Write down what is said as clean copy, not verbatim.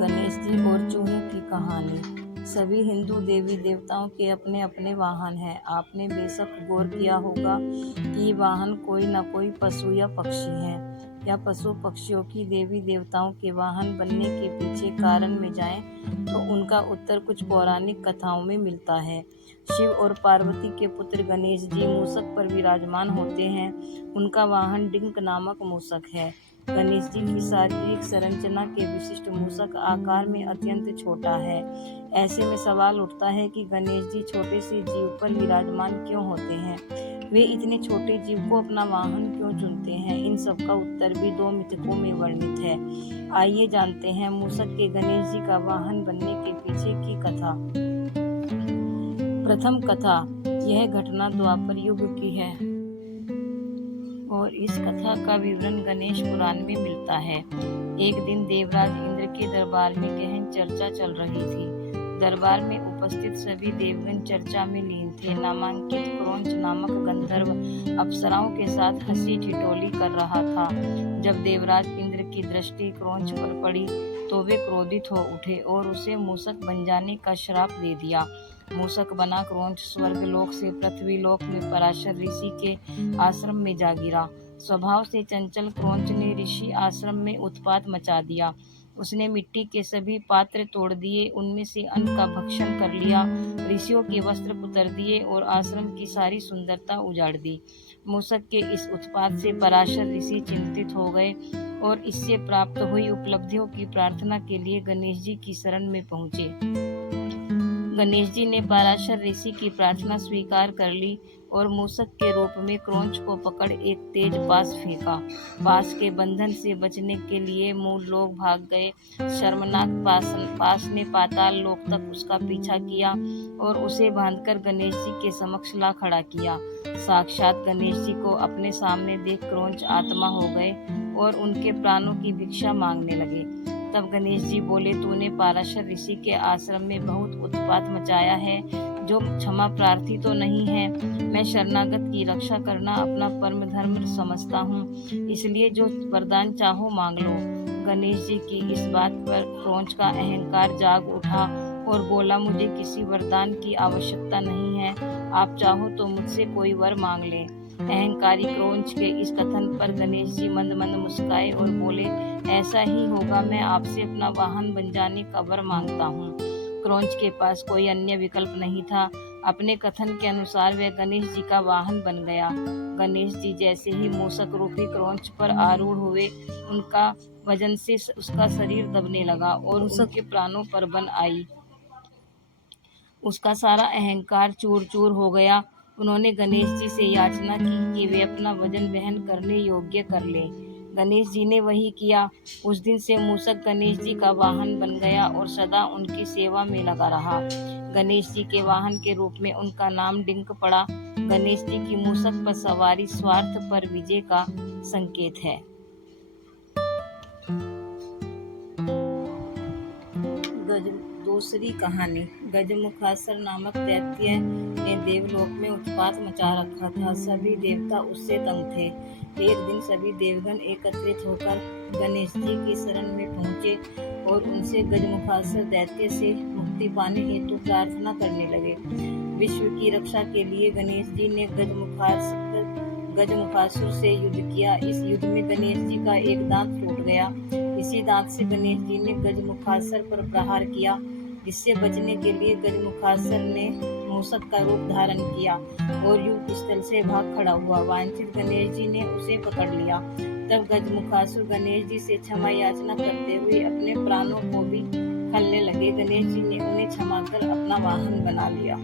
गणेश जी और चूहे की कहानी। सभी हिंदू देवी देवताओं के अपने अपने वाहन हैं। आपने बेशक गौर किया होगा कि वाहन कोई न कोई पशु या पक्षी है। या पशु पक्षियों की देवी देवताओं के वाहन बनने के पीछे कारण में जाएं तो उनका उत्तर कुछ पौराणिक कथाओं में मिलता है। शिव और पार्वती के पुत्र गणेश जी मूषक पर विराजमान होते हैं। उनका वाहन डिंक नामक मूषक है। गणेश जी की शारीरिक संरचना के विशिष्ट मूषक आकार में अत्यंत छोटा है। ऐसे में सवाल उठता है कि गणेश जी छोटे से जीव पर विराजमान क्यों होते हैं। वे इतने छोटे जीव को अपना वाहन क्यों चुनते हैं। इन सब का उत्तर भी दो मिथकों में वर्णित है। आइए जानते हैं मूषक के गणेश जी का वाहन बनने के पीछे की कथा। प्रथम कथा। यह घटना द्वापर युग की है और इस कथा का विवरण गणेश पुराण में मिलता है। एक दिन देवराज इंद्र के दरबार में गहन चर्चा चल रही थी। दरबार में उपस्थित सभी देवगण चर्चा में लीन थे। नामांकित क्रौंच नामक गंधर्व अप्सराओं के साथ हंसी ठिठोली कर रहा था। जब देवराज इंद्र की दृष्टि क्रौंच पर पड़ी तो वे क्रोधित हो उठे और उसे मूषक बन जाने का श्राप दे दिया। मूषक बना क्रौंच स्वर्गलोक से पृथ्वीलोक में पराशर ऋषि के आश्रम में जा गिरा। स्वभाव से चंचल क्रौंच ने ऋषि आश्रम में उत्पात मचा दिया। उसने मिट्टी के सभी पात्र तोड़ दिए, उनमें से अन्न का भक्षण कर लिया, ऋषियों के वस्त्र कुतर दिए और आश्रम की सारी सुंदरता उजाड़ दी। मूषक के इस उत्पात से पराशर ऋषि चिंतित हो गए और इससे प्राप्त हुई उपलब्धियों की प्रार्थना के लिए गणेश जी की शरण में पहुंचे। गणेश जी ने पराशर ऋषि की प्रार्थना स्वीकार कर ली और मूषक के रूप में क्रौंच को पकड़ एक तेज पास फेंका। पास के बंधन से बचने के लिए मूल लोग भाग गए। शर्मनाक पास ने पाताल लोक तक उसका पीछा किया और उसे बांधकर गणेश जी के समक्ष ला खड़ा किया। साक्षात गणेश जी को अपने सामने देख क्रौंच आत्मा हो गए और उनके प्राणों की भिक्षा मांगने लगे। तब गणेश जी बोले, तूने पराशर ऋषि के आश्रम में बहुत उत्पात मचाया है, जो क्षमा प्रार्थी तो नहीं है। मैं शरणागत की रक्षा करना अपना परम धर्म समझता हूँ, इसलिए जो वरदान चाहो मांग लो। गणेश जी की इस बात पर क्रौंच का अहंकार जाग उठा और बोला, मुझे किसी वरदान की आवश्यकता नहीं है, आप चाहो तो मुझसे कोई वर मांग ले। अहंकारी क्रौंच के इस कथन पर गणेश जी मंद मंद मुस्काए और बोले, ऐसा ही होगा, मैं आपसे अपना वाहन बन जाने का वर मांगता हूँ। क्रौंच के पास कोई अन्य विकल्प नहीं था। अपने कथन के अनुसार वह गणेश जी का वाहन बन गया। गणेश जी जैसे ही मूषक रूपी क्रौंच पर आरूढ़ हुए, उनका वजन से उसका शरीर दबने लगा और उसके प्राणों पर बन आई। उसका सारा अहंकार चूर चूर हो गया। उन्होंने गणेश जी से याचना की कि वे अपना वजन वहन करने योग्य कर ले। गणेश जी ने वही किया। उस दिन से मूषक गणेश जी का वाहन बन गया और सदा उनकी सेवा में लगा रहा। गणेश जी के वाहन के रूप में उनका नाम डिंक पड़ा। गणेश जी की मूषक पर सवारी स्वार्थ पर विजय का संकेत है। दूसरी कहानी। गजमुखासुर नामक दैत्य ने देवलोक में उत्पात मचा रखा था। सभी देवता उससे तंग थे। एक दिन सभी देवगण एकत्रित होकर गणेश जी की शरण में पहुंचे और उनसे गजमुखासुर दैत्य से मुक्ति पाने हेतु प्रार्थना करने लगे। विश्व की रक्षा के लिए गणेश जी ने गजमुखासुर से युद्ध किया। इस युद्ध में गणेश जी का एक दांत टूट गया। इसी दांत से गणेश जी ने गजमुखासुर पर प्रहार किया। इससे बचने के लिए गजमुखासुर ने मूषक का रूप धारण किया और युद्ध स्थल से भाग खड़ा हुआ। वांछित गणेश जी ने उसे पकड़ लिया। तब गजमुखासुर गणेश जी से क्षमा याचना करते हुए अपने प्राणों को भी खलने लगे। गणेश जी ने उन्हें क्षमा कर अपना वाहन बना लिया।